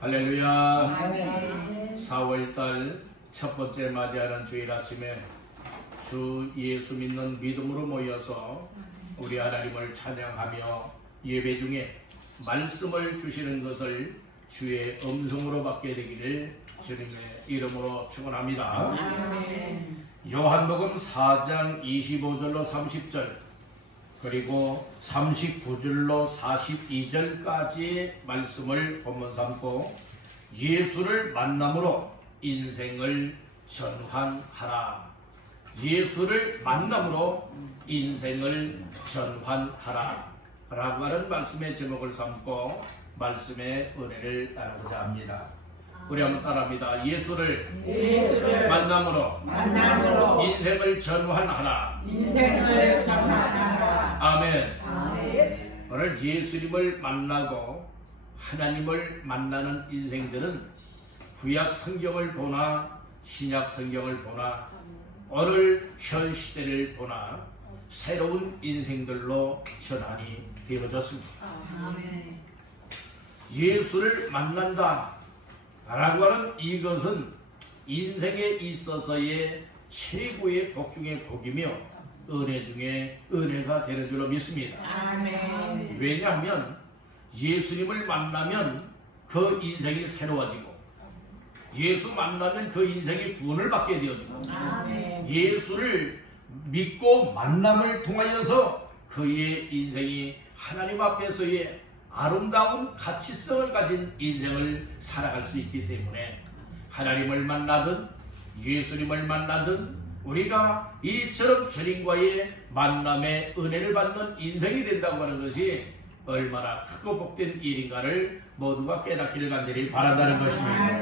할렐루야. 4월달 첫 번째 맞이하는 주일 아침에 주 예수 믿는 믿음으로 모여서 우리 하나님을 찬양하며 예배 중에 말씀을 주시는 것을 주의 음성으로 받게 되기를 주님의 이름으로 축원합니다. 요한복음 4장 25절로 30절 그리고 39절로 42절까지의 말씀을 본문 삼고 예수를 만남으로 인생을 전환하라. 예수를 만남으로 인생을 전환하라 라고 하는 말씀의 제목을 삼고 말씀의 은혜를 나누고자 합니다. 우리 한번 따라합니다. 예수를 만남으로 인생을 전환하라. 아멘. 오늘 예수님을 만나고 하나님을 만나는 인생들은 구약 성경을 보나 신약 성경을 보나 오늘 현 시대를 보나 새로운 인생들로 전환이 되어졌습니다. 예수를 만난다 라고 하는 이것은 인생에 있어서의 최고의 복 중의 복이며 은혜 중에 은혜가 되는 줄로 믿습니다. 아멘. 왜냐하면 예수님을 만나면 그 인생이 새로워지고 예수 만나면 그 인생이 구원을 받게 되어지고 아멘. 예수를 믿고 만남을 통하여서 그의 인생이 하나님 앞에서의 아름다운 가치성을 가진 인생을 살아갈 수 있기 때문에 하나님을 만나든 예수님을 만나든 우리가 이처럼 주님과의 만남의 은혜를 받는 인생이 된다고 하는 것이 얼마나 크고 복된 일인가를 모두가 깨닫기를 간절히 바란다는 것입니다.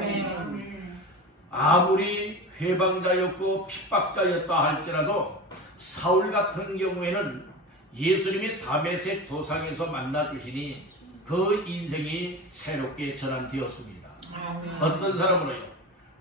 아무리 회방자였고 핍박자였다 할지라도 사울 같은 경우에는 예수님이 다메섹 도상에서 만나 주시니 그 인생이 새롭게 전환되었습니다. 어떤 사람으로요?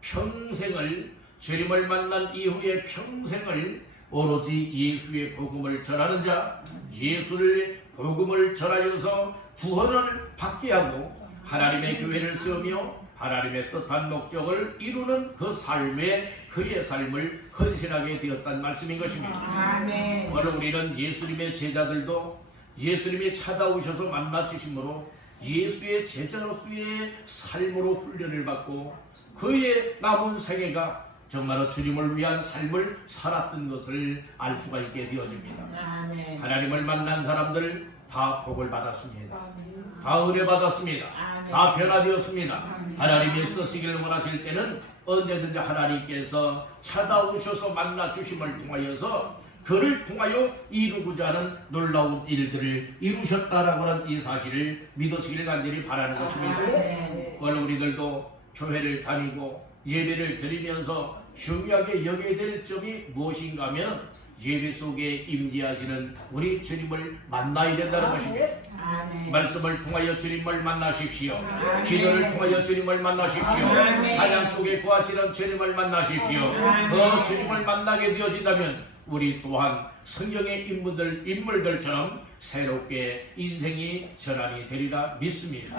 평생을 주님을 만난 이후에 평생을 오로지 예수의 복음을 전하는 자, 예수의 복음을 전하여서 구원을 받게 하고 하나님의 교회를 세우며 하나님의 뜻한 목적을 이루는 그 삶에 그의 삶을 헌신하게 되었다는 말씀인 것입니다. 아멘. 오늘 우리는 예수님의 제자들도 예수님이 찾아오셔서 만나 주심으로 예수의 제자로서의 삶으로 훈련을 받고 그의 남은 생애가 정말로 주님을 위한 삶을 살았던 것을 알 수가 있게 되어집니다. 아멘. 하나님을 만난 사람들 다 복을 받았습니다. 다 은혜 받았습니다. 다 변화되었습니다. 하나님이 쓰시기를 원하실 때는 언제든지 하나님께서 찾아오셔서 만나 주심을 통하여서 그를 통하여 이루고자 하는 놀라운 일들을 이루셨다라고 하는 이 사실을 믿으시길 간절히 바라는 것입니다. 오늘 우리들도 교회를 다니고 예배를 드리면서 중요하게 여겨야 될 점이 무엇인가 하면 예배 속에 임재하시는 우리 주님을 만나야 된다는 것입니다. 말씀을 통하여 주님을 만나십시오. 기도를 통하여 주님을 만나십시오. 찬양 속에 거하시는 주님을 만나십시오. 그 주님을 만나게 되어진다면 우리 또한 성경의 인물들처럼 새롭게 인생이 전환이 되리라 믿습니다.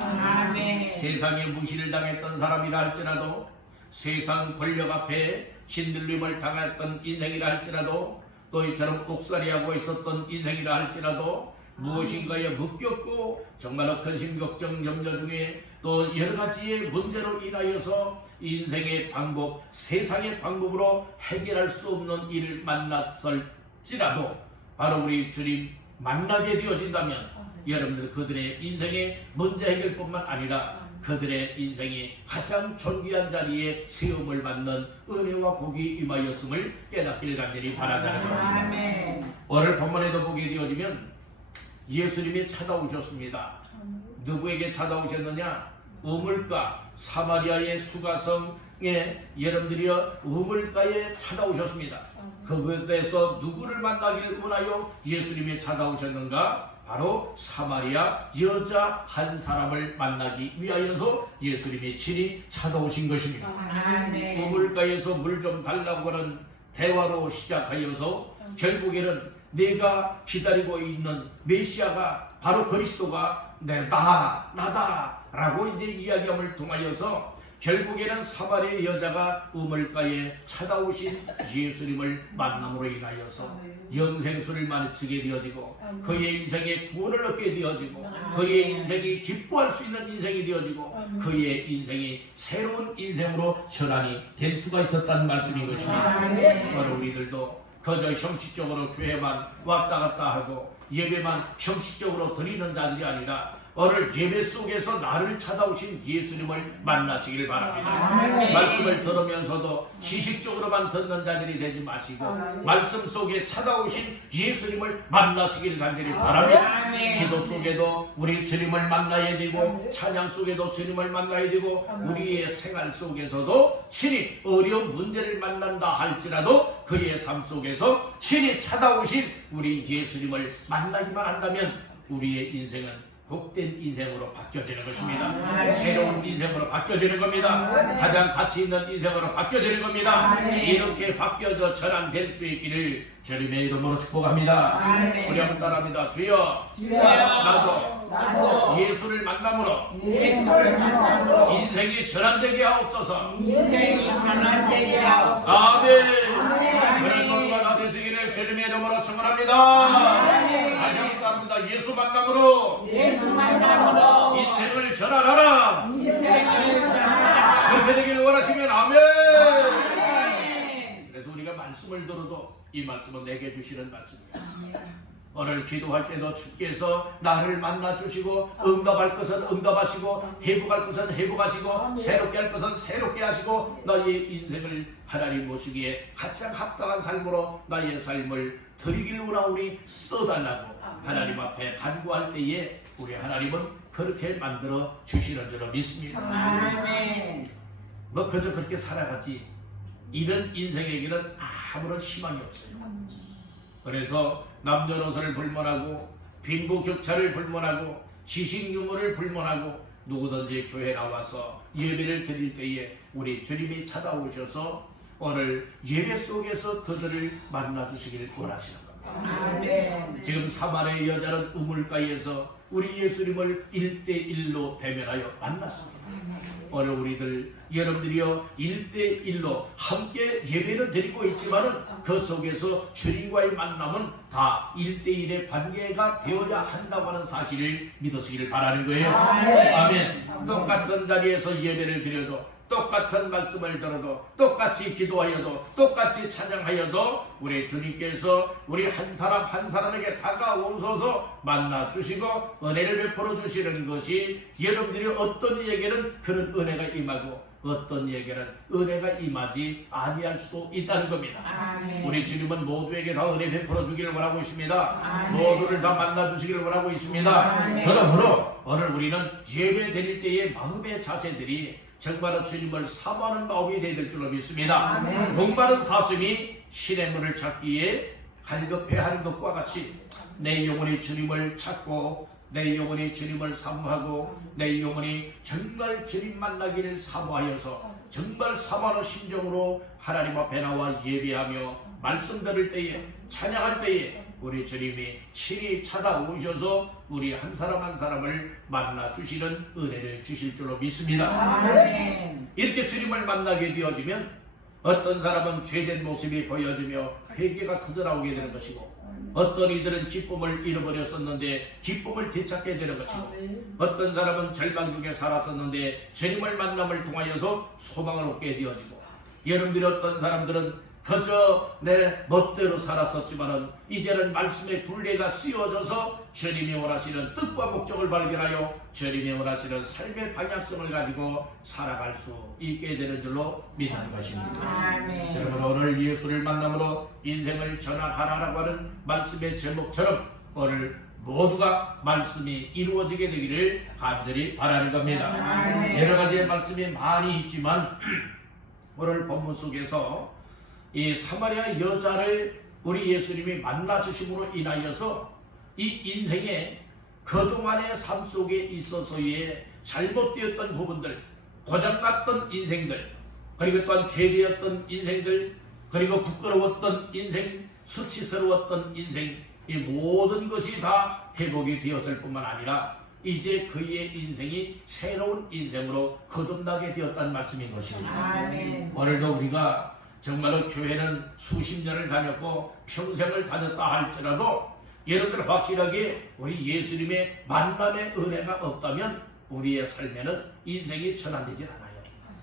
세상에 무시를 당했던 사람이라 할지라도 세상 권력 앞에 짓눌림을 당했던 인생이라 할지라도 또 이처럼 옥살이하고 있었던 인생이라 할지라도 무엇인가에 묶였고 정말로 근심걱정 염려 중에 또 여러가지의 문제로 인하여서 인생의 방법, 세상의 방법으로 해결할 수 없는 일을 만났을지라도 바로 우리 주님 만나게 되어진다면 여러분들 그들의 인생의 문제 해결뿐만 아니라 그들의 인생이 가장 존귀한 자리에 세움을 받는 은혜와 복이 임하였음을 깨닫기를 간절히 바란다는 겁니다. 오늘 본문에도 보게 되어지면 예수님이 찾아오셨습니다. 누구에게 찾아오셨느냐? 우물가 사마리아의 수가성에 여러분들이 우물가에 찾아오셨습니다. 그곳에서 누구를 만나기를 원하여 예수님이 찾아오셨는가? 바로 사마리아 여자 한 사람을 만나기 위하여서 예수님이 친히 찾아오신 것입니다. 우물가에서 물 좀 달라고 하는 대화로 시작하여서 결국에는 내가 기다리고 있는 메시아가 바로 그리스도가 나다라고 이제 이야기함을 통하여서 결국에는 사마리아 여자가 우물가에 찾아오신 예수님을 만남으로 인하여서 영생수를 마치게 되어지고 그의 인생에 구원을 얻게 되어지고 그의 인생이 기뻐할 수 있는 인생이 되어지고 그의 인생이 새로운 인생으로 전환이 될 수가 있었다는 말씀인 것입니다. 오늘 우리들도 그저 형식적으로 교회만 왔다 갔다 하고 예배만 형식적으로 드리는 자들이 아니라 오늘 예배 속에서 나를 찾아오신 예수님을 만나시길 바랍니다. 말씀을 들으면서도 지식적으로만 듣는 자들이 되지 마시고 말씀 속에 찾아오신 예수님을 만나시길 간절히 바랍니다. 기도 속에도 우리 주님을 만나야 되고 찬양 속에도 주님을 만나야 되고 우리의 생활 속에서도 친히 어려운 문제를 만난다 할지라도 그의 삶 속에서 친히 찾아오신 우리 예수님을 만나기만 한다면 우리의 인생은 복된 인생으로 바뀌어지는 것입니다. 새로운 인생으로 바뀌어지는 겁니다. 가장 가치 있는 인생으로 바뀌어지는 겁니다. 이렇게 바뀌어져 전환될 수 있기를 주님의 이름으로 축복합니다. 우리 한번 따라합니다. 주여, 나도 예수를 만남으로 인생이 전환되게 하옵소서. 아멘. 그런 모두가 다 되시기를 주님의 이름으로 축원합니다. 다시 한번 따라합니다. 예수 만남으로 인생을 전환하라. 그렇게 되기를 원하시면 아멘. 그래서 우리가 말씀을 들어도 이 말씀은 내게 주시는 말씀이야. 오늘 기도할 때도 주께서 나를 만나 주시고 응답할 것은 응답하시고 회복할 것은 회복하시고 새롭게 할 것은 새롭게 하시고 너의 인생을 하나님 모시기에 가장 합당한 삶으로 나의 삶을 드리길 원하오니 써달라고 하나님 앞에 간구할 때에 우리 하나님은 그렇게 만들어 주시는 줄로 믿습니다. 뭐 그저 그렇게 살아가지 이런 인생에게는 아무런 희망이 없어요. 그래서 남녀노소를 불문하고 빈부격차를 불문하고 지식 유무를 불문하고 누구든지 교회 나와서 예배를 드릴 때에 우리 주님이 찾아오셔서 오늘 예배 속에서 그들을 만나 주시기를 원하시는 겁니다. 지금 사마리아 여자는 우물가에서 우리 예수님을 1대1로 대면하여 만났습니다. 오늘 우리들 여러분들이요 1대1로 함께 예배를 드리고 있지만은 그 속에서 주님과의 만남은 다 1대1의 관계가 되어야 한다고 하는 사실을 믿으시기를 바라는 거예요. 아멘. 똑같은 자리에서 예배를 드려도 똑같은 말씀을 들어도 똑같이 기도하여도 똑같이 찬양하여도 우리 주님께서 우리 한 사람 한 사람에게 다가오셔서 만나 주시고 은혜를 베풀어 주시는 것이 여러분들이 어떤 이에게는 그런 은혜가 임하고 어떤 이에게는 은혜가 임하지 아니할 수도 있다는 겁니다. 우리 주님은 모두에게 다 은혜 베풀어 주기를 원하고 있습니다. 모두를 다 만나 주시기를 원하고 있습니다. 그러므로 오늘 우리는 예배 드릴 때의 마음의 자세들이 정말로 주님을 사모하는 마음이 되야 될 줄로 믿습니다. 목마른 사슴이 시냇물을 찾기에 갈급해하는 것과 같이 내 영혼이 주님을 찾고 내 영혼이 주님을 사모하고 내 영혼이 정말 주님 만나기를 사모하여서 정말 사모하는 심정으로 하나님 앞에 나와 예배하며 말씀 들을 때에 찬양할 때에 우리 주님이 친히 찾아오셔서 우리 한 사람 한 사람을 만나 주시는 은혜를 주실 줄로 믿습니다. 이렇게 주님을 만나게 되어지면 어떤 사람은 죄된 모습이 보여지며 회개가 터져나오게 되는 것이고 어떤 이들은 기쁨을 잃어버렸었는데 기쁨을 되찾게 되는 것이고 어떤 사람은 절망 중에 살았었는데 주님을 만남을 통하여서 소망을 얻게 되어지고 여러분들이 어떤 사람들은 그저 내 멋대로 살았었지만은 이제는 말씀의 굴레가 씌워져서 주님이 원하시는 뜻과 목적을 발견하여 주님이 원하시는 삶의 방향성을 가지고 살아갈 수 있게 되는 줄로 믿는 것입니다. 여러분 오늘 예수를 만남으로 인생을 전환하라고 하는 말씀의 제목처럼 오늘 모두가 말씀이 이루어지게 되기를 간절히 바라는 겁니다. 여러 가지의 말씀이 많이 있지만 오늘 본문 속에서 이 사마리아 여자를 우리 예수님이 만나 주심으로 인하여서 이 인생의 그동안의 삶 속에 있어서의 잘못되었던 부분들, 고장났던 인생들, 그리고 또한 죄되었던 인생들, 그리고 부끄러웠던 인생, 수치스러웠던 인생, 이 모든 것이 다 회복이 되었을 뿐만 아니라 이제 그의 인생이 새로운 인생으로 거듭나게 되었다는 말씀인 것입니다. 아멘. 오늘도 우리가 정말로 교회는 수십 년을 다녔고 평생을 다녔다 할지라도 여러분들 확실하게 우리 예수님의 만남의 은혜가 없다면 우리의 삶에는 인생이 전환되질 않아요.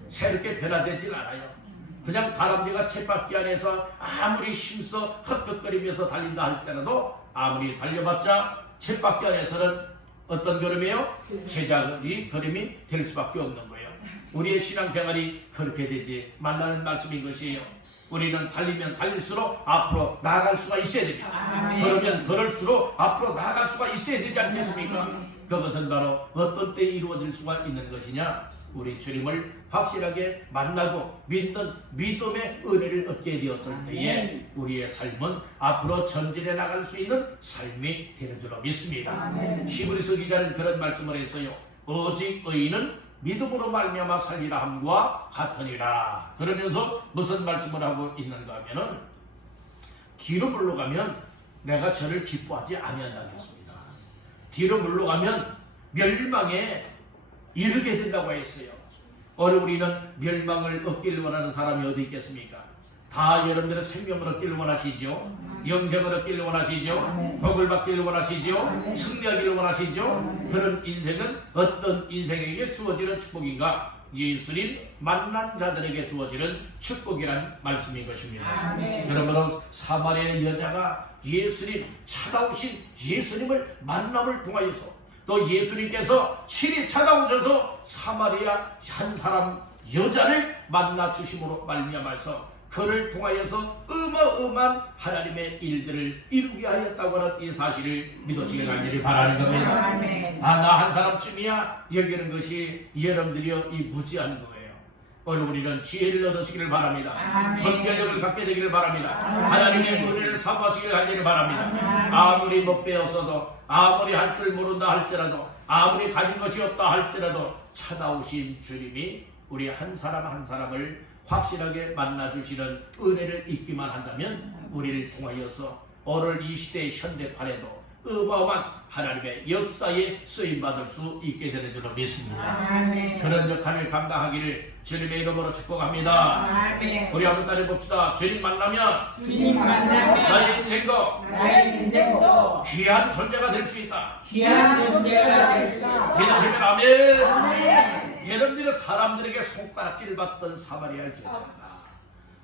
새롭게 변화되질 않아요. 그냥 다람쥐가 쳇바퀴 안에서 아무리 힘써 헛헛거리면서 달린다 할지라도 아무리 달려봤자 쳇바퀴 안에서는 어떤 걸음이에요? 제자리 걸음이 될 수밖에 없는 거예요. 우리의 신앙생활이 그렇게 되지 말라는 말씀인 것이에요. 우리는 달리면 달릴수록 앞으로 나아갈 수가 있어야 됩니다. 아멘. 걸으면 걸을수록 앞으로 나아갈 수가 있어야 되지 않겠습니까? 그것은 바로 어떤 때 이루어질 수가 있는 것이냐? 우리 주님을 확실하게 만나고 믿는 믿음의 은혜를 얻게 되었을 때에 우리의 삶은 앞으로 전진해 나갈 수 있는 삶이 되는 줄로 믿습니다. 히브리서 기자는 그런 말씀을 했어요. 오직 의인은 믿음으로 말미암아 살리라 함과 같으니라. 그러면서 무슨 말씀을 하고 있는가 하면은 뒤로 물러가면 내가 저를 기뻐하지 아니한다겠습니다. 뒤로 물러가면 멸망에 이르게 된다고 했어요. 오늘 우리는 멸망을 얻기를 원하는 사람이 어디 있겠습니까? 다 여러분들은 생명을 얻기를 원하시죠? 영생을 얻기를 원하시죠? 복을 받기를 원하시죠? 승리하기를 원하시죠? 그런 인생은 어떤 인생에게 주어지는 축복인가? 예수님 만난 자들에게 주어지는 축복이란 말씀인 것입니다. 그러므로 사마리아 여자가 예수님 찾아오신 예수님을 만남을 통하여서 또 예수님께서 친히 찾아오셔서 사마리아 한 사람 여자를 만나 주심으로 말미암아서 그를 통하여서 어마어마한 하나님의 일들을 이루게 하였다고 하는 이 사실을 믿으시길 간절히 바라는 겁니다. 나 한 사람쯤이야 여기는 것이 여러분들이여 이 무지한 거예요. 오늘 우리는 지혜를 얻으시기를 바랍니다. 분별력을 갖게 되기를 바랍니다. 하나님의 은혜를 사모하시기를 간절히 바랍니다. 아무리 못 배웠어도 아무리 할 줄 모른다 할지라도 아무리 가진 것이 없다 할지라도 찾아오신 주님이 우리 한 사람 한 사람을 확실하게 만나주시는 은혜를 잊기만 한다면 우리를 통하여서 오늘 이 시대의 현대판에도 어마어마한 하나님의 역사에 쓰임받을 수 있게 되는 줄로 믿습니다. 그런 역할을 감당하기를 주님의 이름으로 축복합니다. 우리 한번 따라해봅시다. 주님 만나면 나의 인생도 귀한 존재가 될 수 있다. 믿으시면 아멘. 여러분들은 사람들에게 손가락질 받던 사마리아 여자가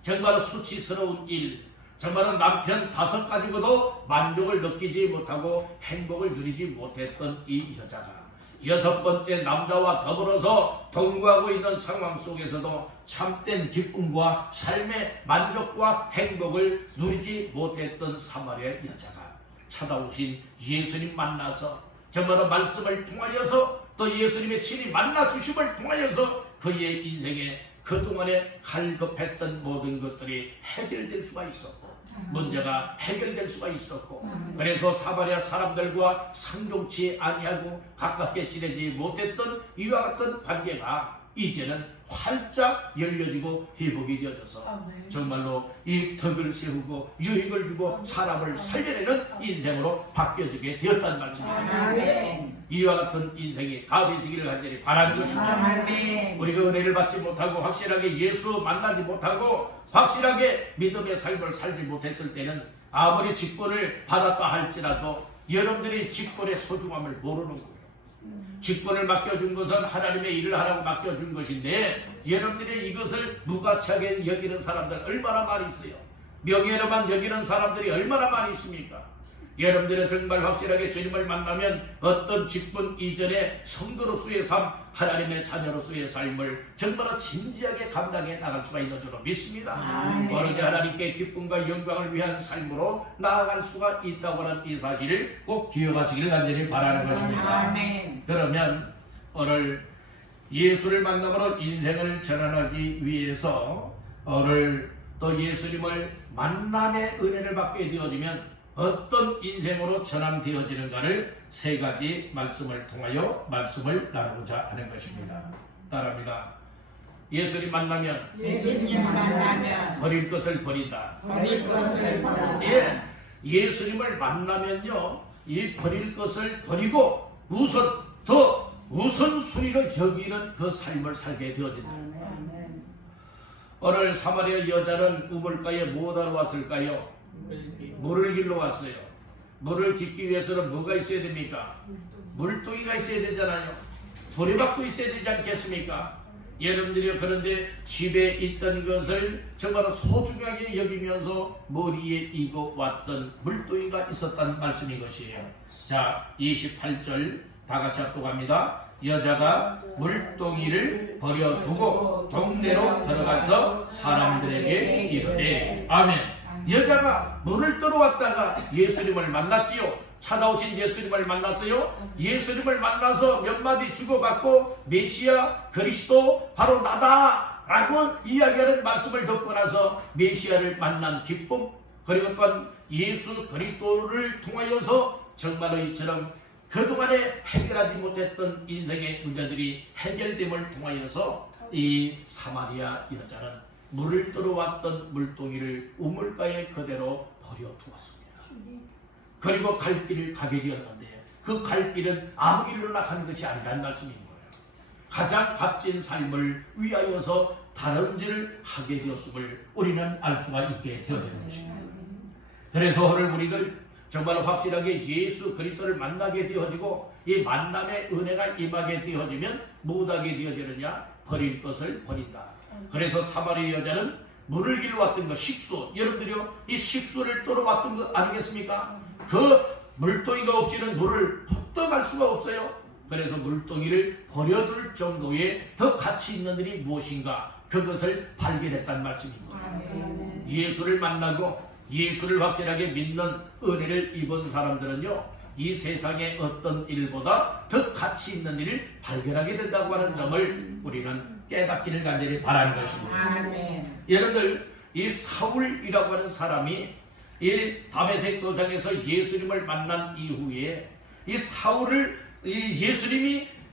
정말 수치스러운 일, 정말은 남편 5 가지고도 만족을 느끼지 못하고 행복을 누리지 못했던 이 여자가 6번째 남자와 더불어서 동거하고 있는 상황 속에서도 참된 기쁨과 삶의 만족과 행복을 누리지 못했던 사마리아 여자가 찾아오신 예수님 만나서 정말로 말씀을 통하여서 또 예수님의 친히 만나 주심을 통하여서 그의 인생에 그동안에 갈급했던 모든 것들이 해결될 수가 있었고 문제가 해결될 수가 있었고 그래서 사마리아 사람들과 상종치 아니하고 가깝게 지내지 못했던 이와 같은 관계가 이제는 활짝 열려지고 회복이 되어져서 정말로 이 덕을 세우고 유익을 주고 사람을 살려내는 인생으로 바뀌어지게 되었다는 말씀입니다. 이와 같은 인생이 다 되시기를 간절히 바라는 것입니다. 우리가 은혜를 받지 못하고 확실하게 예수 만나지 못하고 확실하게 믿음의 삶을 살지 못했을 때는 아무리 직분을 받았다 할지라도 여러분들이 직분의 소중함을 모르는 거예요. 직분을 맡겨준 것은 하나님의 일을 하라고 맡겨준 것인데 여러분들이 이것을 무가치하게 여기는 사람들 얼마나 많이 있어요. 명예로만 여기는 사람들이 얼마나 많이 있습니까? 여러분들은 정말 확실하게 주님을 만나면 어떤 직분 이전에 성도로서의 삶, 하나님의 자녀로서의 삶을 정말 진지하게 감당해 나갈 수가 있는 줄로 믿습니다. 오로지 하나님께 기쁨과 영광을 위한 삶으로 나아갈 수가 있다고 하는 이 사실을 꼭 기억하시기를 간절히 바라는 것입니다. 그러면 오늘 예수를 만남으로 인생을 전환하기 위해서 오늘 또 예수님을 만남의 은혜를 받게 되어지면 어떤 인생으로 전환되어지는가를 3가지 말씀을 통하여 말씀을 나누고자 하는 것입니다. 따라합니다. 예수님 만나면 버릴 것을 버린다. 예, 예수님을 만나면요, 이 버릴 것을 버리고 더 우선순위로 여기는 그 삶을 살게 되어진다. 오늘 사마리아 여자는 우물가에 무엇하러 왔을까요? 물을 길러 왔어요. 물을 짓기 위해서는 뭐가 있어야 됩니까? 물동이가 있어야 되잖아요. 두레박도 있어야 되지 않겠습니까? 여러분들이 그런데 집에 있던 것을 정말 소중하게 여기면서 머리에 이고 왔던 물동이가 있었다는 말씀인 것이에요. 자, 28절 다 같이 합독합니다. 여자가 물동이를 버려두고 동네로 들어가서 사람들에게 이르되, 아멘. 여자가 물을 떠러왔다가 예수님을 만났지요. 찾아오신 예수님을 만났어요. 예수님을 만나서 몇 마디 주고받고 메시아 그리스도 바로 나다 라고 이야기하는 말씀을 듣고 나서 메시아를 만난 기쁨, 그리고 또한 예수 그리스도를 통하여서 정말로 이처럼 그동안에 해결하지 못했던 인생의 문제들이 해결됨을 통하여서 이 사마리아 여자는 물을 떠러왔던 물동이를 우물가에 그대로 버려두었습니다. 그리고 갈 길을 가게 되었는데 그 갈 길은 아무 길로나 가는 것이 아니라는 말씀인 거예요. 가장 값진 삶을 위하여서 다른 일을 하게 되었음을 우리는 알 수가 있게 되어지는 것입니다. 그래서 오늘 우리들 정말 확실하게 예수 그리스도를 만나게 되어지고 이 만남의 은혜가 임하게 되어지면 무엇하게 되어지느냐? 버릴 것을 버린다. 그래서 사마리아 여자는 물을 길러 왔던 것, 식수, 여러분들이요, 이 식수를 떠러왔던 것 아니겠습니까? 그 물동이가 없이는 물을 떠갈 수가 없어요. 그래서 물동이를 버려둘 정도의 더 가치 있는 일이 무엇인가, 그것을 발견했단 말씀인 거예요. 예수를 만나고 예수를 확실하게 믿는 은혜를 입은 사람들은요, 이 세상의 어떤 일보다 더 가치 있는 일을 발견하게 된다고 하는 점을 우리는 깨닫기를 간절히 바라는 것입니다. 여러분들, 이 사울이라고 하는 사람이 이 다메섹 도상에서 예수님을 만난 이후에 이 사울을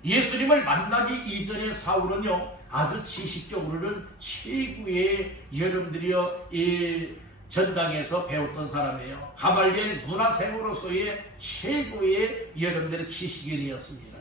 예수님을 만나기 이전에 사울은요, 아주 지식적으로는 최고의, 여러분들이요, 이 전당에서 배웠던 사람이에요. 가말리엘 문화생으로서의 최고의 여러분들의 지식인이었습니다.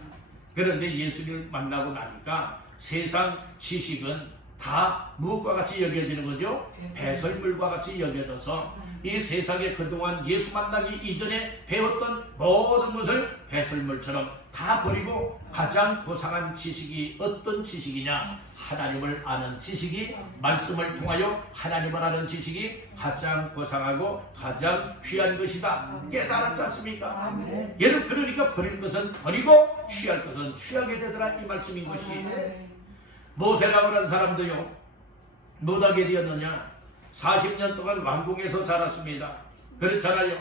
그런데 예수님을 만나고 나니까 세상 지식은 다 무엇과 같이 여겨지는 거죠? 배설물과 같이 여겨져서 이 세상에 그동안 예수 만나기 이전에 배웠던 모든 것을 배설물처럼 다 버리고 가장 고상한 지식이 어떤 지식이냐? 하나님을 아는 지식이, 말씀을 통하여 하나님을 아는 지식이 가장 고상하고 가장 귀한 것이다. 깨달았지 않습니까? 여러분, 그러니까 버릴 것은 버리고 취할 것은 취하게 되더라, 이 말씀인 것이에요. 모세라고 하는 사람도요, 못하게 되었느냐? 40년 동안 왕궁에서 자랐습니다. 그렇잖아요.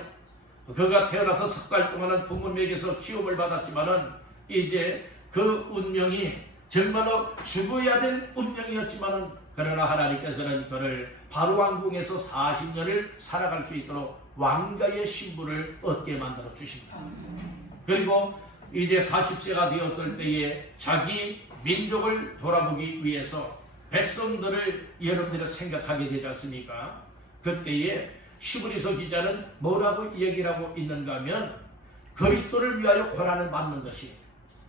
그가 태어나서 석 달 동안은 부모에게서 키움을 받았지만은 이제 그 운명이 정말로 죽어야 될 운명이었지만은, 그러나 하나님께서는 그를 바로 왕궁에서 40년을 살아갈 수 있도록 왕자의 신분을 얻게 만들어 주십니다. 그리고 이제 40세가 되었을 때에 자기 민족을 돌아보기 위해서 백성들을 여러분들이 생각하게 되지 않습니까? 그때에 히브리서 기자는 뭐라고 얘기를 하고 있는가 하면, 그리스도를 위하여 고난을 받는 것이,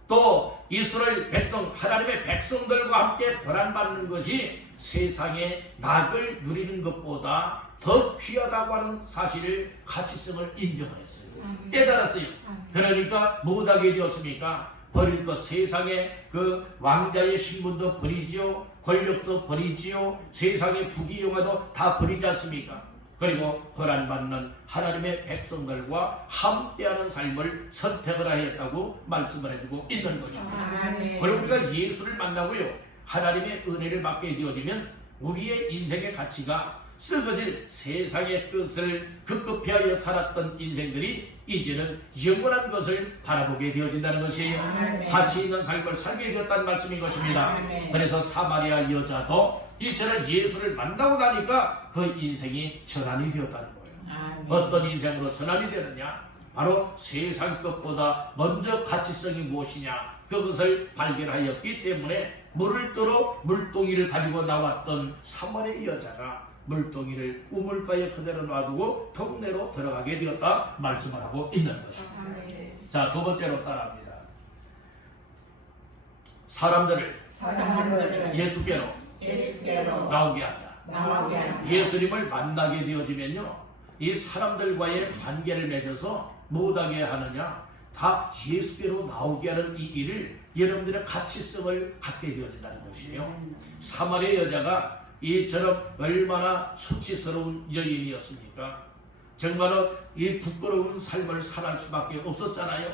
또 이스라엘 백성, 하나님의 백성들과 함께 고난받는 것이 세상의 낙을 누리는 것보다 더 귀하다고 하는 사실을, 가치성을 인정을 했어요. 깨달았어요. 그러니까 못하게 되었습니까? 버릴 것, 세상의 그 왕자의 신분도 버리지요, 권력도 버리지요, 세상의 부귀영화도 다 버리지 않습니까? 그리고 고난받는 하나님의 백성들과 함께하는 삶을 선택을 하였다고 말씀을 해주고 있는 것입니다. 그리고 우리가 예수를 만나고요, 하나님의 은혜를 받게 되어지면 우리의 인생의 가치가 썩어질 세상의 것을 급급해하여 살았던 인생들이 이제는 영원한 것을 바라보게 되어진다는 것이에요. 가치 있는 삶을 살게 되었다는 말씀인 것입니다. 그래서 사마리아 여자도 이처럼 예수를 만나고 나니까 그 인생이 전환이 되었다는 거예요. 어떤 인생으로 전환이 되느냐? 바로 세상 것보다 먼저 가치성이 무엇이냐, 그것을 발견하였기 때문에 물을 떠러 물동이를 가지고 나왔던 사마리아 여자가 물동이를 우물가에 그대로 놔두고 동네로 들어가게 되었다 말씀을 하고 있는 것입니다. 자, 두 번째로 따라합니다. 사람들을 예수께로 나오게 한다. 예수님을 만나게 되어지면요, 이 사람들과의 관계를 맺어서 못하게 하느냐, 다 예수께로 나오게 하는 이 일을 여러분들의 가치성을 갖게 되어진다는 것이에요. 사마리아 여자가 이처럼 얼마나 수치스러운 여인이었습니까? 정말로 이 부끄러운 삶을 살아갈 수밖에 없었잖아요.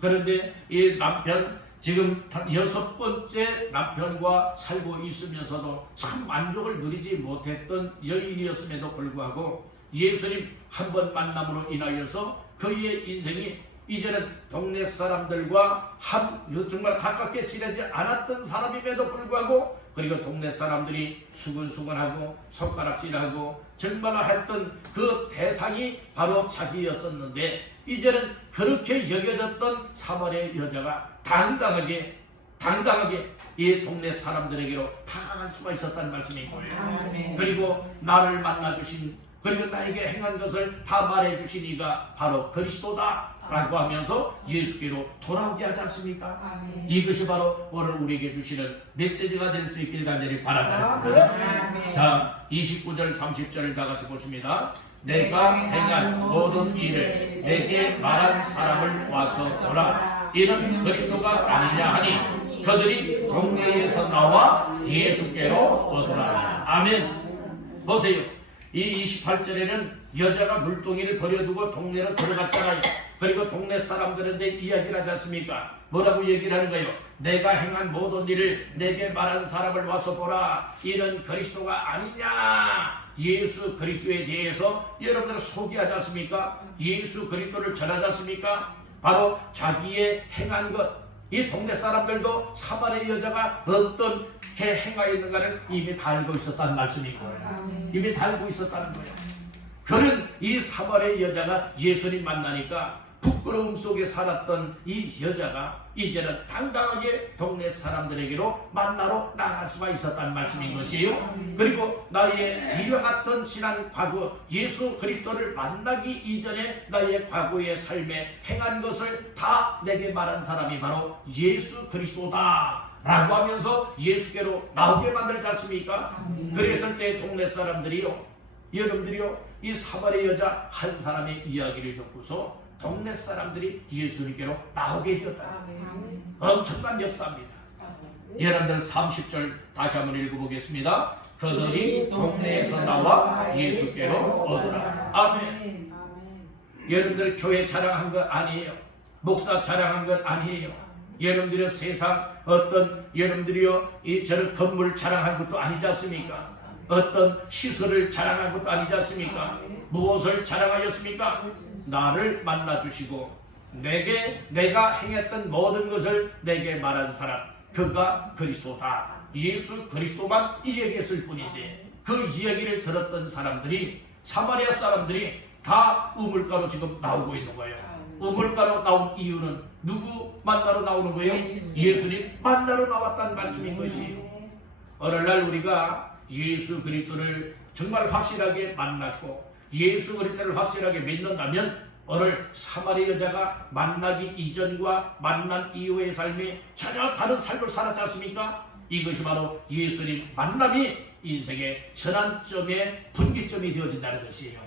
그런데 이 남편, 지금 6번째 남편과 살고 있으면서도 참 만족을 누리지 못했던 여인이었음에도 불구하고 예수님 한 번 만남으로 인하여서 그의 인생이 이제는 동네 사람들과 정말 가깝게 지내지 않았던 사람임에도 불구하고, 그리고 동네 사람들이 수근수근하고 손가락질하고 정말로 했던 그 대상이 바로 자기였었는데, 이제는 그렇게 여겨졌던 사마리아 여자가 당당하게 이 동네 사람들에게로 다가갈 수가 있었다는 말씀인 거예요. 그리고 나를 만나주신, 그리고 나에게 행한 것을 다 말해주신 이가 바로 그리스도다 라고 하면서 예수께로 돌아오게 하지 않습니까? 이것이 바로 오늘 우리에게 주시는 메시지가 될 수 있길 간절히 바랍니다. 자, 29절 30절을 다 같이 보십니다. 내가 행한 모든 일을 내게 말한 사람을 와서 보라. 이는 그리스도가 아니냐 하니 그들이 동네에서 나와 예수께로 오더라. 아멘. 보세요. 이 28절에는 여자가 물동이를 버려두고 동네로 들어갔잖아요. 그리고 동네 사람들한테 이야기를 하지 않습니까? 뭐라고 얘기를 하는 거예요? 내가 행한 모든 일을 내게 말한 사람을 와서 보라. 이는 그리스도가 아니냐. 예수 그리스도에 대해서 여러분들 소개하지 않습니까? 예수 그리스도를 전하지 않습니까? 바로 자기의 행한 것, 이 동네 사람들도 사마리아 여자가 어떻게 행하였는가를 이미 다 알고 있었다는 말씀인 거예요. 이미 다 알고 있었다는 거예요. 그는 이 사마리아 여자가 예수님 만나니까 부끄러움 속에 살았던 이 여자가 이제는 당당하게 동네 사람들에게로 만나러 나갈 수가 있었다는 말씀인 것이에요. 그리고 나의 이와 같은 지난 과거, 예수 그리스도를 만나기 이전에 나의 과거의 삶에 행한 것을 다 내게 말한 사람이 바로 예수 그리스도다 라고 하면서 예수께로 나오게 만들지 않습니까? 그랬을 때 동네 사람들이요, 여러분들이요, 이 사마리아 여자 한 사람의 이야기를 듣고서 동네 사람들이 예수님께로 나오게 되었다. 엄청난 역사입니다. 여러분들 30절 다시 한번 읽어보겠습니다. 그들이 동네에서 나와 예수께로 오더라. 아멘. 여러분들 교회 자랑한 것 아니에요. 목사 자랑한 것 아니에요. 여러분들의 세상 어떤 여러분들이요 이 저런 건물 자랑한 것도 아니지 않습니까? 어떤 시설을 자랑한 것도 아니지 않습니까? 무엇을 자랑하였습니까? 나를 만나주시고 내가 행했던 모든 것을 내게 말한 사람, 그가 그리스도다. 예수 그리스도만 이야기했을 뿐인데 그 이야기를 들었던 사람들이, 사마리아 사람들이 다 우물가로 지금 나오고 있는 거예요. 우물가로 나온 이유는 누구 만나러 나오는 거예요? 예수님 만나러 나왔다는 말씀인 것이에요. 오늘날 우리가 예수 그리스도를 정말 확실하게 만났고 예수 그리스도를 확실하게 믿는다면 오늘 사마리아 여자가 만나기 이전과 만난 이후의 삶이 전혀 다른 삶을 살았지 않습니까? 이것이 바로 예수님 만남이 인생의 전환점의 분기점이 되어진다는 것이에요.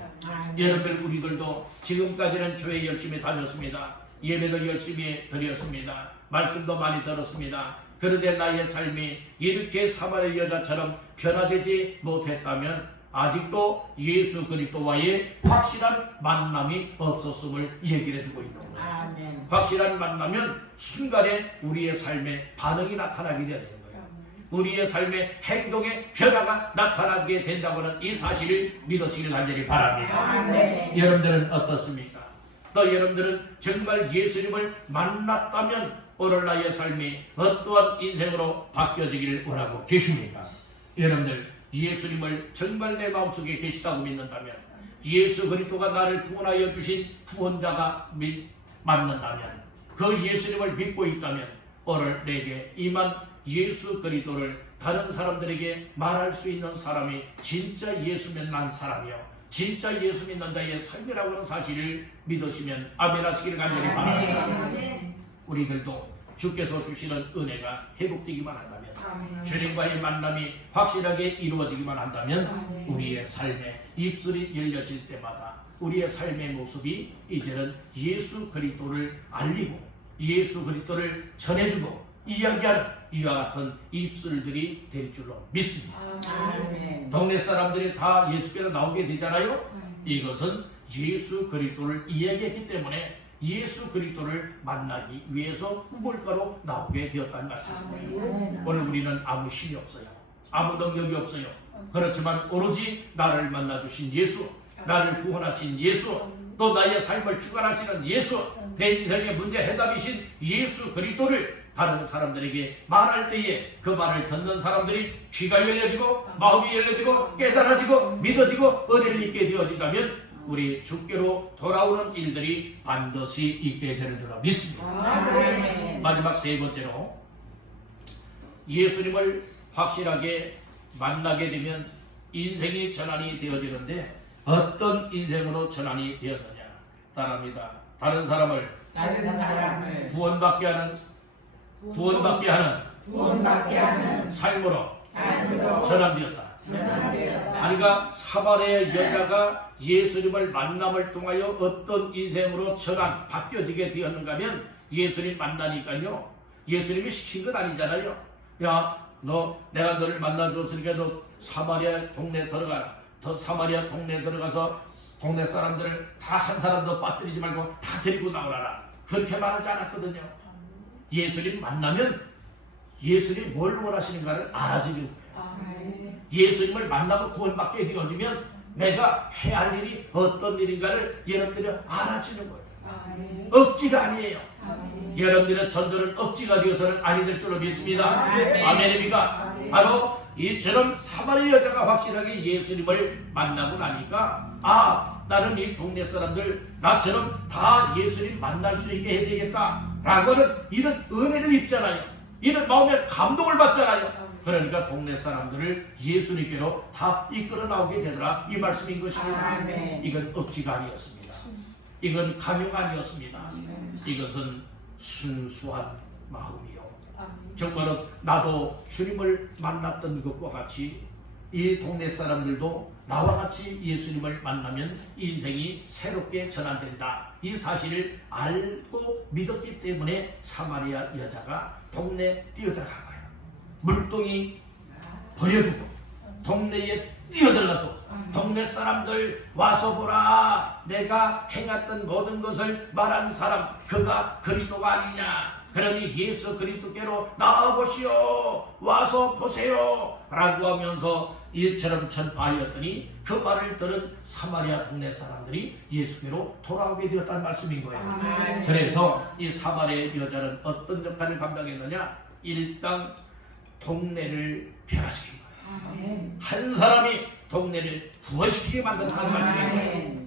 여러분들, 우리들도 지금까지는 교회 열심히 다녔습니다. 예배도 열심히 드렸습니다. 말씀도 많이 들었습니다. 그런데 나의 삶이 이렇게 사마리아 여자처럼 변화되지 못했다면 아직도 예수 그리스도와의 확실한 만남이 없었음을 얘기를 해주고 있는 거예요. 아멘. 확실한 만나면 순간에 우리의 삶에 반응이 나타나게 되어지는 거예요. 우리의 삶의 행동에 변화가 나타나게 된다고는 이 사실을 믿으시길 간절히 바랍니다. 아멘. 여러분들은 어떻습니까? 또 여러분들은 정말 예수님을 만났다면 오늘 나의 삶이 어떠한 인생으로 바뀌어지기를 원하고 계십니까? 여러분들, 예수님을 정말 내 마음속에 계시다고 믿는다면, 예수 그리스도가 나를 구원하여 주신 구원자가 맞는다면, 그 예수님을 믿고 있다면 오늘 내게 임한 예수 그리스도를 다른 사람들에게 말할 수 있는 사람이 진짜 예수 믿는 사람이요, 진짜 예수 믿는 자의 삶이라고 하는 사실을 믿으시면 아멘 하시기를 간절히 바랍니다. 우리들도 주께서 주시는 은혜가 회복되기만 한다면, 주님과의 만남이 확실하게 이루어지기만 한다면, 우리의 삶에 입술이 열려질 때마다 우리의 삶의 모습이 이제는 예수 그리스도를 알리고 예수 그리스도를 전해주고 이야기하는 이와 같은 입술들이 될 줄로 믿습니다. 동네 사람들이 다 예수께로 나오게 되잖아요. 이것은 예수 그리스도를 이야기했기 때문에 예수 그리스도를 만나기 위해서 물가로 나오게 되었다는 말씀이에요. 오늘 우리는 아무 힘이 없어요. 아무 능력이 없어요. 그렇지만 오로지 나를 만나주신 예수, 나를 구원하신 예수, 또 나의 삶을 주관하시는 예수, 내 인생의 문제 해답이신 예수 그리스도를 다른 사람들에게 말할 때에 그 말을 듣는 사람들이 귀가 열려지고 마음이 열려지고 깨달아지고 믿어지고 은혜를 입게 되어진다면 우리 주께로 돌아오는 일들이 반드시 있게 되는 줄로 믿습니다. 마지막 세 번째로, 예수님을 확실하게 만나게 되면 인생이 전환이 되어지는데 어떤 인생으로 전환이 되었느냐 따라합니다. 다른 사람을 구원받게 하는 삶으로 전환되었다. 그러니까 사마리아 여자가 예수님을 만남을 통하여 어떤 인생으로 전환 바뀌어지게 되었는가 하면, 예수님 만나니까요, 예수님이 시킨 건 아니잖아요. 야, 내가 너를 만나줬으니까 너 사마리아 동네에 들어가라. 더 사마리아 동네에 들어가서 동네 사람들을 다 한 사람도 빠뜨리지 말고 다 데리고 나오라라. 그렇게 말하지 않았거든요. 예수님 만나면 예수님이 뭘 원하시는가를 알아지는 거예요. 예수님을 만나고 구원받게 되어지면 내가 해야 할 일이 어떤 일인가를 여러분들이 알아지는 거예요. 억지가 아니에요. 여러분들의 전도는 억지가 되어서는 아니 될 줄로 믿습니다. 아멘입니까? 바로 이처럼 사마리아 여자가 확실하게 예수님을 만나고 나니까, 나는 이 동네 사람들 나처럼 다 예수님 만날 수 있게 해야 되겠다 라고 하는 이런 은혜를 입잖아요. 이런 마음의 감동을 받잖아요. 그러니까 동네 사람들을 예수님께로 다 이끌어 나오게 되더라, 이 말씀인 것입니다. 이건 억지가 아니었습니다. 이건 강요가 아니었습니다. 이것은 순수한 마음이요, 정말로 나도 주님을 만났던 것과 같이 이 동네 사람들도 나와 같이 예수님을 만나면 인생이 새롭게 전환된다, 이 사실을 알고 믿었기 때문에 사마리아 여자가 동네에 뛰어들어간 거예요. 물동이 버려두고 동네에 뛰어들어가서 동네 사람들 와서 보라, 내가 행했던 모든 것을 말한 사람 그가 그리스도가 아니냐, 그러니 예수 그리스도께로 나와보시오, 와서 보세요 라고 하면서 이처럼 전파하였더니 그 말을 들은 사마리아 동네 사람들이 예수께로 돌아오게 되었다는 말씀인 거예요. 그래서 이 사마리아 여자는 어떤 역할을 감당했느냐, 일단 동네를 변화시킨 거예요. 한 사람이 동네를 구원시키게 만든다는 말씀인 거예요.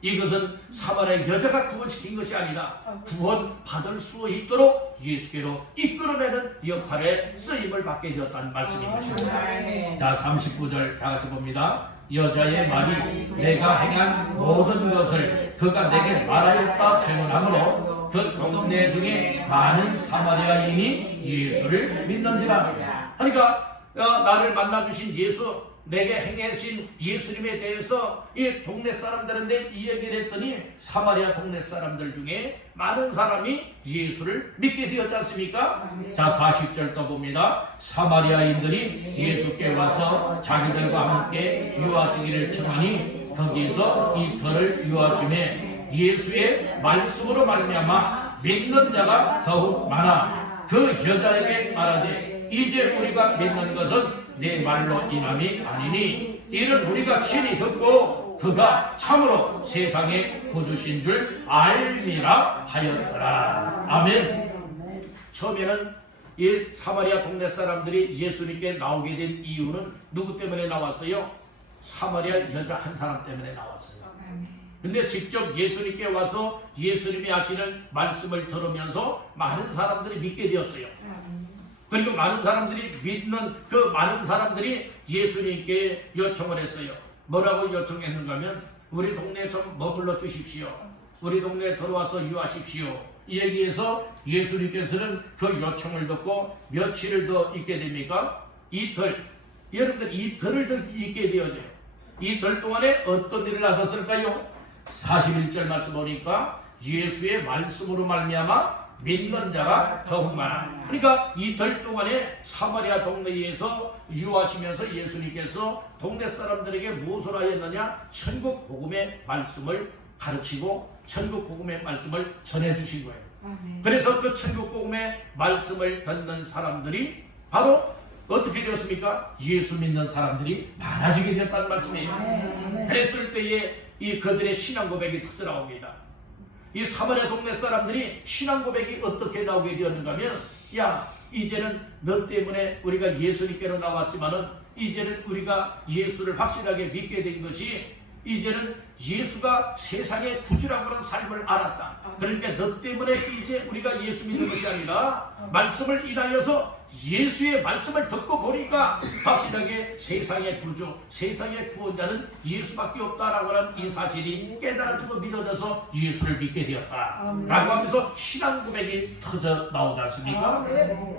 이것은 사마리아 여자가 구원시킨 것이 아니라 구원받을 수 있도록 예수께로 이끌어내는 역할에 쓰임을 받게 되었다는 말씀인 것입니다. 자, 39절 다 같이 봅니다. 여자의 말이 내가 행한 모든 것을 그가 내게 말하였다 증언하므로 그 동네 중에 많은 사마리아인이 예수를 믿는지라. 그러니까 나를 만나주신 예수, 내게 행하신 예수님에 대해서 이 동네 사람들한테 이 얘기를 했더니 사마리아 동네 사람들 중에 많은 사람이 예수를 믿게 되었지 않습니까? 자, 40절 또 봅니다. 사마리아인들이 예수께 와서 자기들과 함께 유하시기를 청하니 거기서 이 터를 유하심에 예수의 말씀으로 말미암아 믿는 자가 더욱 많아 그 여자에게 말하되 이제 우리가 믿는 것은 내 말로 인함이 아니니 이는 우리가 친히 듣고 그가 참으로 세상의 구주신 줄 알미라 하였더라. 아멘. 처음에는 이 사마리아 동네 사람들이 예수님께 나오게 된 이유는 누구 때문에 나왔어요? 사마리아 여자 한 사람 때문에 나왔어요. 근데 직접 예수님께 와서 예수님이 하시는 말씀을 들으면서 많은 사람들이 믿게 되었어요. 그리고 많은 사람들이 믿는 그 많은 사람들이 예수님께 요청을 했어요. 뭐라고 요청했는가 하면 우리 동네에 좀 머물러 주십시오. 우리 동네에 들어와서 유하십시오. 이 얘기에서 예수님께서는 그 요청을 듣고 며칠을 더 있게 됩니까? 이틀. 여러분들 이틀을 더 있게 되어져요. 이틀 동안에 어떤 일을 하셨을까요? 41절 말씀 보니까 예수의 말씀으로 말미암아 믿는 자가 더욱 많아. 그러니까 이틀 동안에 사마리아 동네에서 유하시면서 예수님께서 동네 사람들에게 무엇을 하였느냐? 천국 복음의 말씀을 가르치고 천국 복음의 말씀을 전해주신 거예요. 그래서 그 천국 복음의 말씀을 듣는 사람들이 바로 어떻게 되었습니까? 예수 믿는 사람들이 많아지게 되었다는 말씀이에요. 그랬을 때에 이 그들의 신앙 고백이 터져 나옵니다. 이 사마리아 동네 사람들이 신앙 고백이 어떻게 나오게 되었는가 하면, 야, 이제는 너 때문에 우리가 예수님께로 나왔지만은 이제는 우리가 예수를 확실하게 믿게 된 것이 이제는 예수가 세상의 구주라고 하는 삶을 알았다. 그러니까 너 때문에 이제 우리가 예수 믿는 것이 아니라 말씀을 인하여서 예수의 말씀을 듣고 보니까 확실하게 세상의 구주, 세상의 구원자는 예수밖에 없다라고 하는 이 사실이 깨달아지고 믿어져서 예수를 믿게 되었다 라고 하면서 신앙 고백이 터져 나오지 않습니까?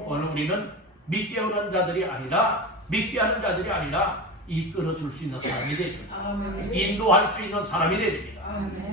오늘 우리는 믿게 오는 자들이 아니라 믿게 하는 자들이 아니라 이끌어줄 수 있는 사람이 되야 됩니다. 인도할 수 있는 사람이 되야 됩니다.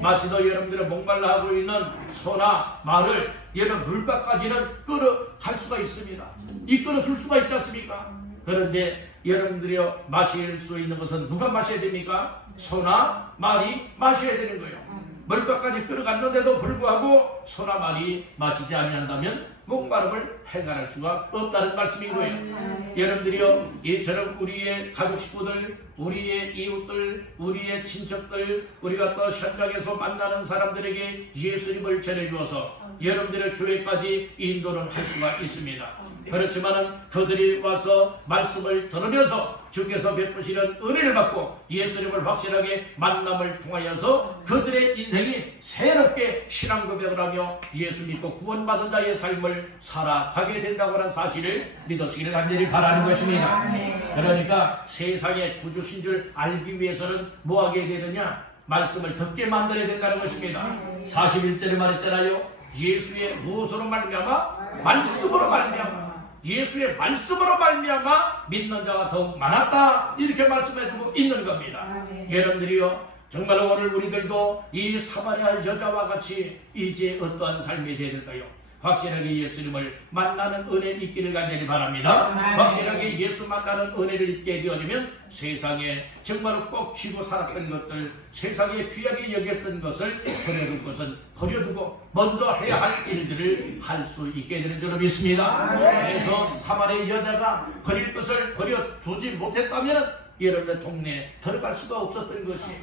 마치도 여러분들의 목말라 하고 있는 소나 말을 여러분 물가까지는 끌어갈 수가 있습니다. 이끌어줄 수가 있지 않습니까? 그런데 여러분들이 마실 수 있는 것은 누가 마셔야 됩니까? 소나 말이 마셔야 되는 거예요. 물가까지 끌어갔는데도 불구하고 소나 말이 마시지 아니한다면 목마름을 해결할 수가 없다는 말씀인 거예요. 여러분들이요, 이처럼 우리의 가족 식구들, 우리의 이웃들, 우리의 친척들, 우리가 또 현장에서 만나는 사람들에게 예수님을 전해주어서 여러분들의 교회까지 인도를 할 수가 있습니다. 그렇지만은 그들이 와서 말씀을 들으면서 주께서 베푸시는 은혜를 받고 예수님을 확실하게 만남을 통하여서 그들의 인생이 새롭게 신앙 고백을 하며 예수 믿고 구원받은 자의 삶을 살아가게 된다고 하는 사실을 믿으시기를 간절히 바라는 것입니다. 그러니까 세상의 구주신 줄 알기 위해서는 뭐 하게 되느냐? 말씀을 듣게 만들어야 된다는 것입니다. 41절에 말했잖아요. 예수의 무엇으로 말미암아? 말씀으로 말미암아. 예수의 말씀으로 말미암아 믿는 자가 더욱 많았다, 이렇게 말씀해주고 있는 겁니다. 여러분들이요, 정말 오늘 우리들도 이 사마리아 여자와 같이 이제 어떠한 삶이 되야 될까요? 확실하게 예수님을 만나는 은혜 있기를 간절히 바랍니다. 확실하게 예수 만나는 은혜를 있게 되어지면 세상에 정말로 꼭 쥐고 살았던 것들, 세상에 귀하게 여겼던 것을 버려둘 것은 버려두고 먼저 해야 할 일들을 할 수 있게 되는 줄로 믿습니다. 그래서 사마리아 여자가 버릴 것을 버려두지 못했다면 여러분들 동네에 들어갈 수가 없었던 것이에요.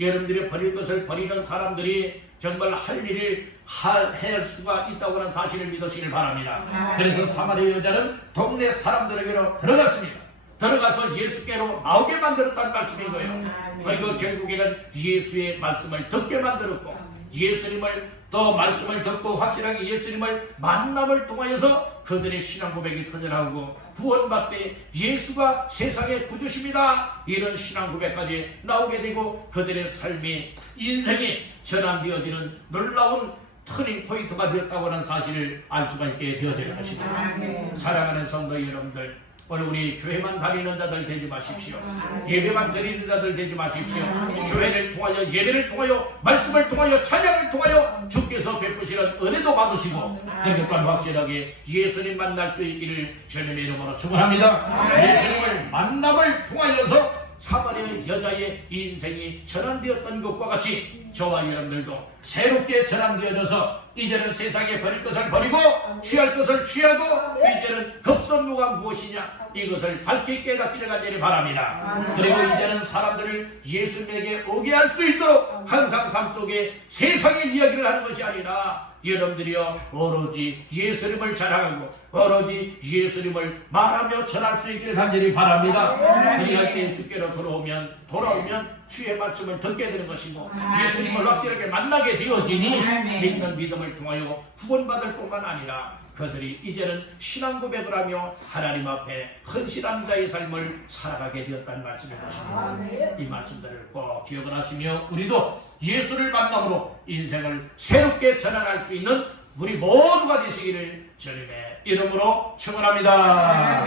여러분들이 버릴 것을 버리는 사람들이 정말 할 일을 할 수가 있다고 하는 사실을 믿으시길 바랍니다. 그래서 사마리아 여자는 동네 사람들에게로 들어갔습니다. 들어가서 예수께로 나오게 만들었다는 말씀인 거예요. 그리고 결국에는 예수의 말씀을 듣게 만들었고 예수님을 또 말씀을 듣고 확실하게 예수님을 만남을 통하여서 그들의 신앙 고백이 터져나오고 구원받되 예수가 세상의 구주십니다, 이런 신앙 고백까지 나오게 되고 그들의 삶이 인생이 전환되어지는 놀라운 터닝 포인트가 되었다고 하는 사실을 알 수가 있게 되어질 것입니다. 사랑하는 성도 여러분들, 오늘 우리 교회만 다니는 자들 되지 마십시오. 예배만 드리는 자들 되지 마십시오. 교회를 통하여, 예배를 통하여, 말씀을 통하여, 찬양을 통하여 주께서 베푸시는 은혜도 받으시고 그리고 또한 확실하게 예수님 만날 수 있기를 주님의 이름으로 축원합니다. 예수님을 만남을 통하여서 사마리아 여자의 인생이 전환되었던 것과 같이 저와 여러분들도 새롭게 전환되어져서 이제는 세상에 버릴 것을 버리고 취할 것을 취하고 이제는 급선무가 무엇이냐, 이것을 밝히 깨닫기를 간절히 바랍니다. 그리고 이제는 사람들을 예수님에게 오게 할 수 있도록 항상 삶 속에 세상의 이야기를 하는 것이 아니라 여러분들이요, 오로지 예수님을 자랑하고 오로지 예수님을 말하며 전할 수 있기를 간절히 바랍니다. 그리할 때 주께로 돌아오면 주의 말씀을 듣게 되는 것이고 예수님을 확실하게 만나게 되어지니 믿는 믿음을 통하여 구원받을 뿐만 아니라 그들이 이제는 신앙 고백을 하며 하나님 앞에 헌신한 자의 삶을 살아가게 되었다는 말씀인 것입니다. 이 말씀들을 꼭 기억을 하시며 우리도 예수를 만남으로 인생을 새롭게 전환할 수 있는 우리 모두가 되시기를 주님의 이름으로 축원합니다.